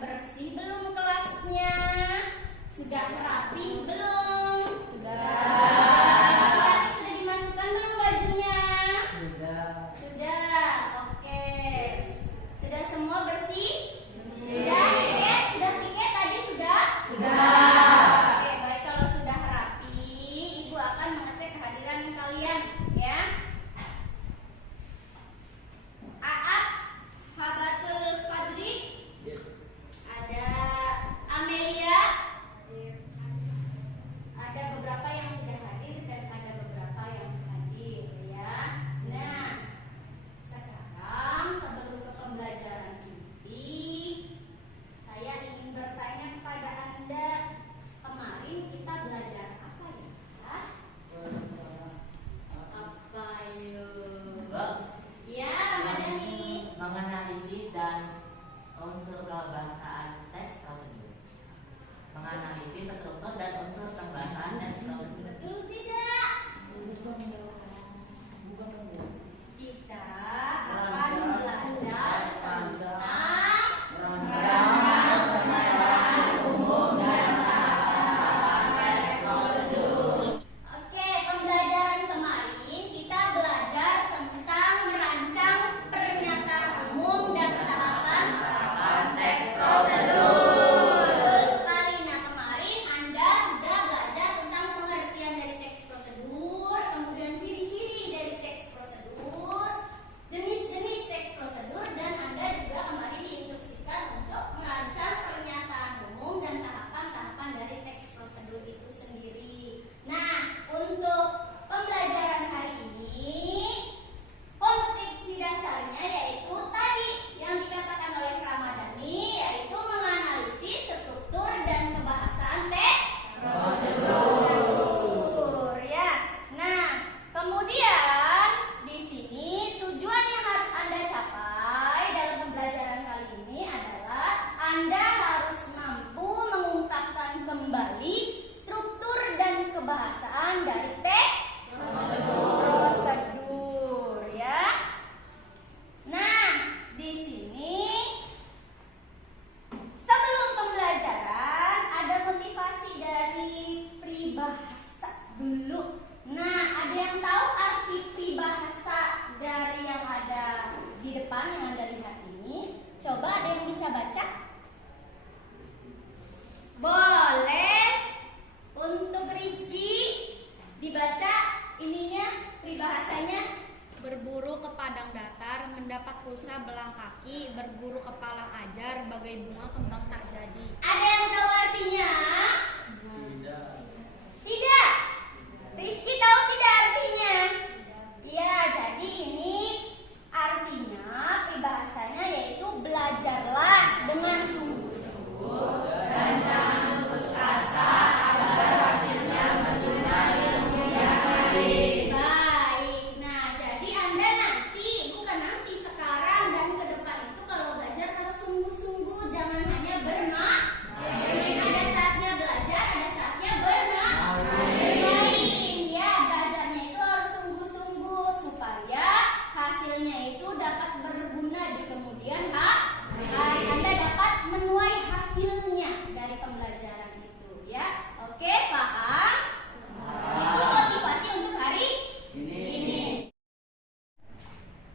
bersih belum kelasnya? Sudah rapi belum? Sudah. Adik sudah dimasukkan belum bajunya? Sudah. Sudah. Oke. Sudah semua bersih? Sudah piket? Sudah piket tadi sudah? Sudah. Oke, baik, kalau sudah rapi, Ibu akan mengecek kehadiran kalian ya. Aap, Habatul Fadli, ada Amelia, ada beberapa yang tidak hadir dan ada beberapa yang hadir ya. Nah, sekarang sebelum ke pembelajaran inti, saya ingin bertanya kepada Anda, kemarin kita belajar apa ya? Apa yuk? Ya, Ramadhani. Menganalisis dan unsur kebahasaan teks prosedur. Menganalisis struktur dan unsur kebahasaan teks prosedur. Betul tidak? Kita akan belajar tentang rancangan pembayaran umum dan tahapan teks prosedur. Oke, pembelajaran kemarin kita belajar tentang merancang pernyataan umum dan tahapan teks prosedur. Betul sekali. Nah, kemarin Anda sudah belajar tentang pengertian dari teks prosedur, kemudian ciri-ciri dari teks prosedur, jenis-jenis teks prosedur, dan Anda juga kemarin diinstruksikan untuk merancang pernyataan umum dan tahapan-tahapan dari teks prosedur itu sendiri. Nah, untuk pembelajaran hari ini, kompetensi dasarnya yaitu tadi yang dikatakan oleh Ramadhani, yaitu menganalisis struktur dan kebahasan teks prosedur ya. Nah, kemudian di sini tujuan yang harus Anda capai dalam pembelajaran kali ini adalah Anda harus mampu mengungkapkan kembali struktur dan kebahasaan dari teks prosedur ya. Nah, di sini sebelum pembelajaran ada motivasi dari peribahasa dulu. Nah, ada yang tahu arti peribahasa dari yang ada di depan yang Anda lihat ini? Coba ada yang bisa baca? Boleh. Untuk Rizky dibaca ininya peribahasanya. Berburu ke padang datar, mendapat rusa belang kaki, berburu ke palang ajar, bagai bunga kembang tak jadi. Ada yang tahu artinya? Tidak. Rizky tahu tidak artinya? Ya, jadi ini artinya peribahasanya yaitu belajarlah dengan sungguh-sungguh dan jangan putus asa agar hasilnya mendengar di kemudian hari. Baik. Nah, jadi Anda nanti, bukan nanti, sekarang dan ke depan itu kalau belajar harus sungguh-sungguh, jangan hanya bermain. Ada saatnya belajar, ada saatnya bermain. Ya, belajarnya itu harus sungguh-sungguh supaya hasilnya itu dapat berguna di kemudian hari. Anda dapat menuai hasilnya dari pembelajaran itu ya. Oke, paham? Itu motivasi untuk hari ini.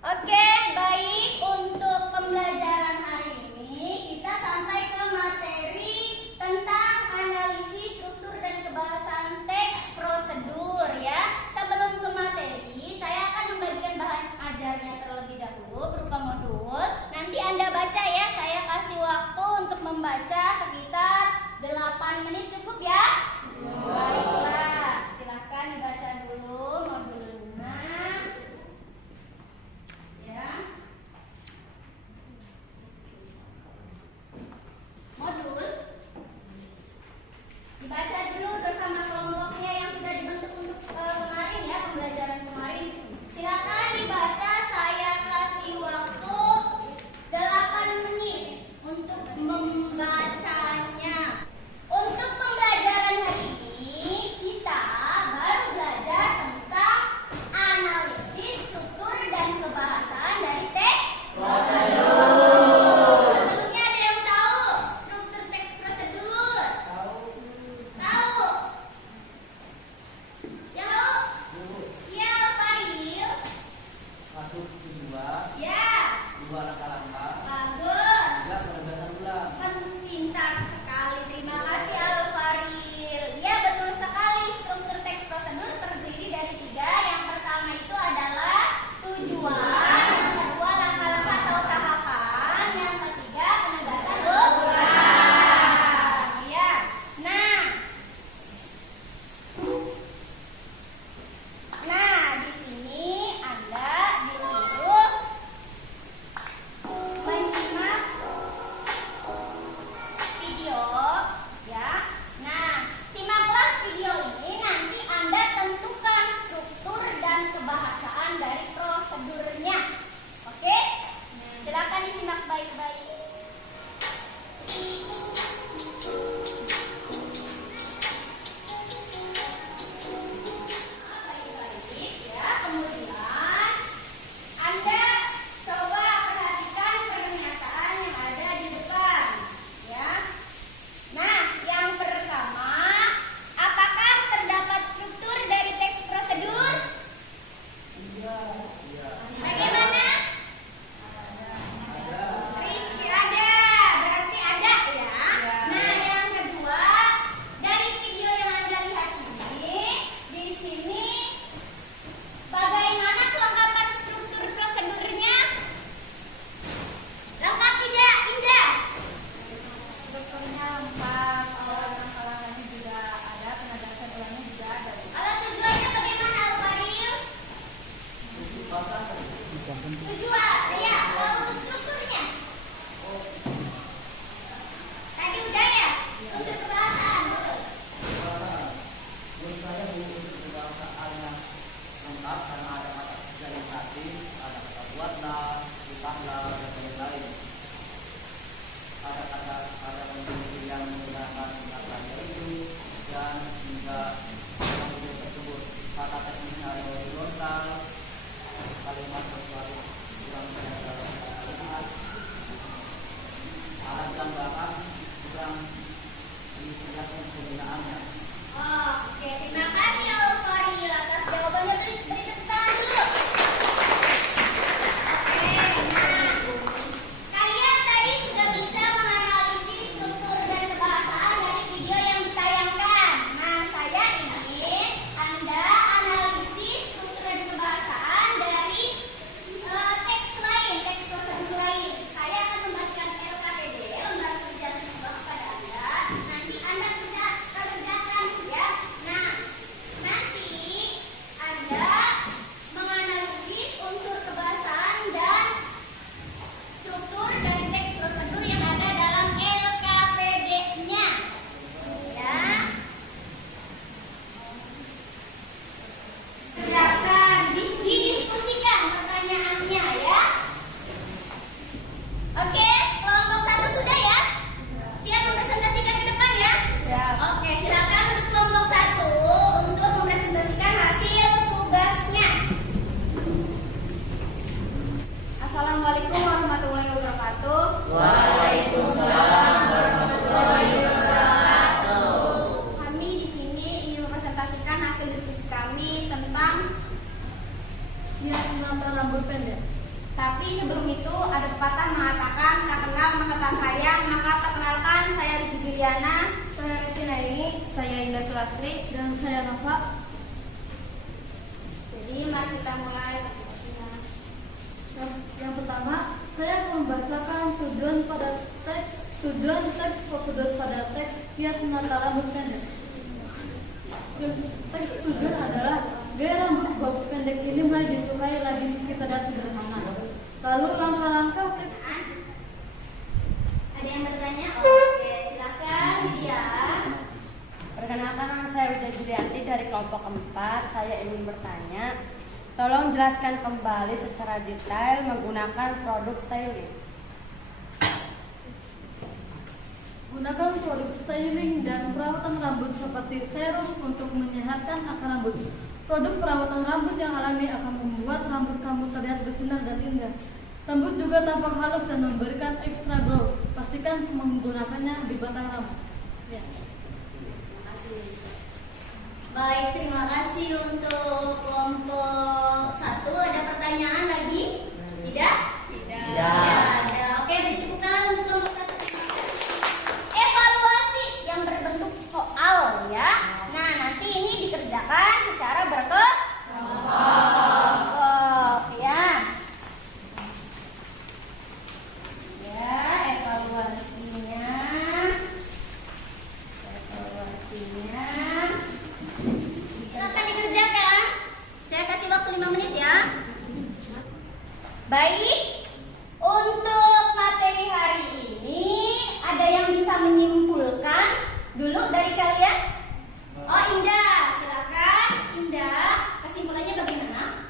Oke, baik. Untuk pembelajaran hari ini kita sampai ke materi tentang analisis struktur dan kebahasaan teks prosedur ya. Sebelum ke materi, saya akan membagikan bahan ajarnya terlebih dahulu berupa modul. Nanti Anda baca ya. Saya kasih waktu untuk membaca sekitar 8 menit, cukup ya? Baiklah, silakan dibaca dulu modul 5. Ya. Modul dibaca dulu bersama kelompoknya yang sudah dibentuk untuk kemarin ya, pembelajaran kemarin. Silakan dibaca, saya kasih waktu 8 menit untuk membacanya. Untuk menggunakan kata yaitu dan hingga dalam video tersebut kata teknisnya ada horizontal, kalimat bersuara kurang dalam kalimat, alat yang belakang kurang disediakan penggunaannya. Oke, terima kasih Alfari atas jawabannya. Beri tepuk tangan dulu. Oke, nah kalian tadi sudah bisa menganalisis struktur dan kebahasaan dari video yang ditayangkan. Nah, saya ingin Anda analisis struktur dan kebahasaan dari teks lain, teks prosedur lain. Saya akan membacakan LKPD, lembar kerja siswa kepada Anda. Nanti Anda kerjakan ya. Nah, nanti Anda menganalisis unsur kebahasaan dan struktur dari teks prosedur yang ada dalam LKPD-nya. Ya. Kerjakan, didiskusikan pertanyaannya ya. Oke, kelompok 1 sudah ya? Siap mempresentasikan ke depan ya? Oke, silakan untuk kelompok 1 untuk mempresentasikan hasil tugasnya. Assalamualaikum warahmatullahi wabarakatuh. Waalaikumsalam warahmatullahi wabarakatuh. Kami di sini ingin mempresentasikan hasil diskusi kami tentang penata rambut pendek. tapi sebelum itu ada pepatah mengatakan tak kenal maka tak sayang, maka perkenalkan saya Rizky Juliana, Saya Resina ini saya Indah Sulastri. dan saya Nova. Jadi mari kita mulai presentasinya. Yang pertama, saya akan membacakan tujuan teks prosedur pada teks kiat menata rambut pendek. Teks tujuan adalah gaya rambut bob pendek ini mulai disukai lagi meski terlihat sederhana. Lalu langkah-langkah Ada yang bertanya? Oke, silakan Lydia. Perkenalkan, nama saya Wida Julianti dari kelompok 4. Saya ingin bertanya, tolong jelaskan kembali secara detail menggunakan produk styling. gunakan produk styling dan perawatan rambut seperti serum untuk menyehatkan akar rambut. Produk perawatan rambut yang alami akan membuat rambut kamu terlihat bersinar dan indah. Rambut juga tampak halus dan memberikan ekstra glow. Pastikan menggunakannya di batang rambut. Ya. Baik, terima kasih untuk kelompok 1. Ada pertanyaan lagi? Tidak? Tidak ada. Oke, beri tepuk tangan untuk kelompok 1. Evaluasi yang berbentuk soal ya. Nah, nanti ini dikerjakan secara berkelompok ya. Ya, evaluasinya. Silakan dikerjakan. Saya kasih waktu 5 menit ya. Baik, untuk materi hari ini ada yang bisa menyimpulkan dulu dari kalian? Oh, Indah, silakan. Indah, kesimpulannya bagaimana?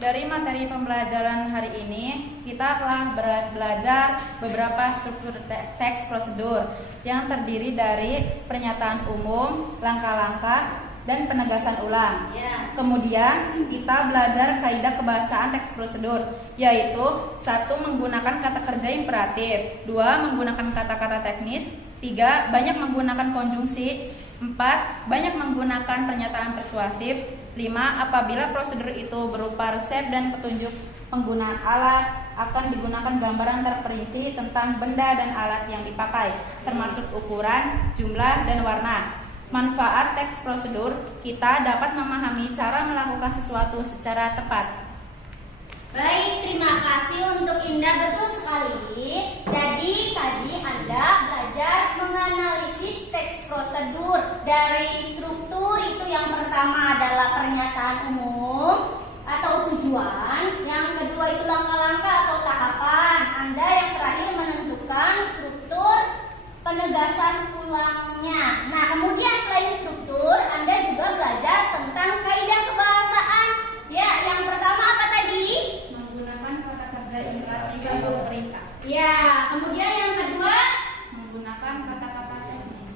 Dari materi pembelajaran hari ini, kita telah belajar beberapa struktur teks prosedur yang terdiri dari pernyataan umum, langkah-langkah, dan penegasan ulang. Ya. Kemudian kita belajar kaidah kebahasaan teks prosedur, yaitu 1. Menggunakan kata kerja imperatif, 2. Menggunakan kata-kata teknis, 3. Banyak menggunakan konjungsi, 4. Banyak menggunakan pernyataan persuasif, 5. Apabila prosedur itu berupa resep dan petunjuk penggunaan alat, akan digunakan gambaran terperinci tentang benda dan alat yang dipakai, termasuk ukuran, jumlah, dan warna. Manfaat teks prosedur, kita dapat memahami cara melakukan sesuatu secara tepat. Baik, terima kasih untuk Indah, betul sekali. Jadi tadi Anda belajar menganalisis teks prosedur. Dari struktur itu yang pertama adalah pernyataan umum atau tujuan, yang kedua itu langkah-langkah atau tahapan. Anda yang terakhir menentukan struktur penegasan ulangnya. Nah, kemudian selain struktur, Anda juga belajar tentang kaidah kebahasaan. Ya, yang pertama apa tadi? Menggunakan kata kerja imperatif atau perintah. Ya, kemudian yang kedua Menggunakan kata-kata teknis.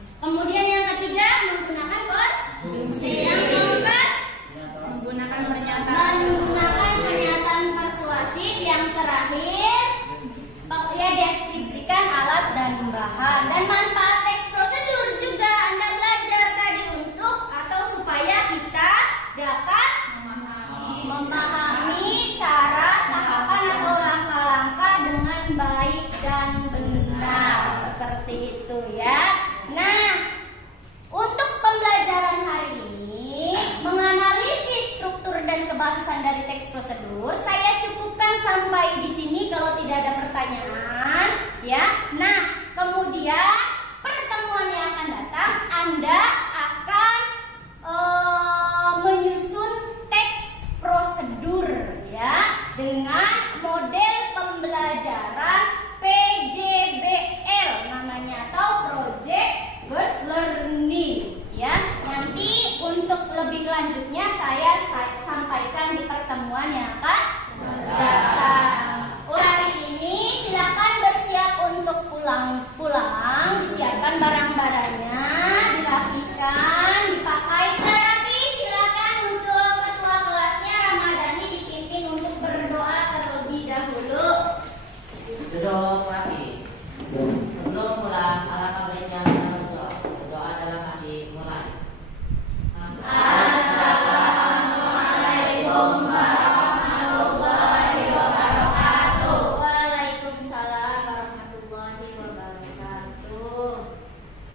Nah,